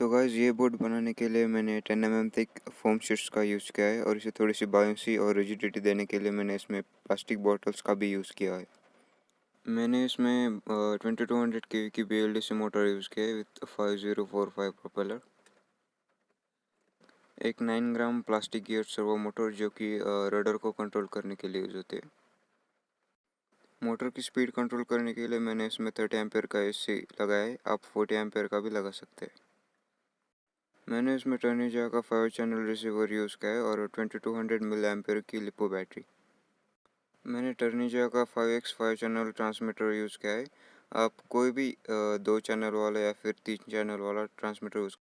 तो गाइस ये बोर्ड बनाने के लिए मैंने 10 mm थिक फोम शीट्स का यूज़ किया है और इसे थोड़ी सी बाउंसी और रिजिडिटी देने के लिए मैंने इसमें प्लास्टिक बॉटल्स का भी यूज़ किया है। मैंने इसमें 2200 kV की bldc मोटर यूज़ किया है विथ 5045 प्रोपेलर, एक 9 ग्राम प्लास्टिक गियर सर्वो मोटर जो कि रडर को कंट्रोल करने के लिए यूज़ होते हैं। मोटर की स्पीड कंट्रोल करने के लिए मैंने इसमें 30 एम्पेयर का एसी लगाया है, आप 40 एम्पेयर का भी लगा सकते हैं। मैंने इसमें टर्निजी का 5 चैनल रिसीवर यूज़ किया है और 2200 मिली एम्पेयर की लिपो बैटरी। मैंने टर्निजी का 5x5 चैनल ट्रांसमीटर यूज़ किया है, आप कोई भी 2 चैनल वाला या फिर 3 चैनल वाला ट्रांसमीटर यूज़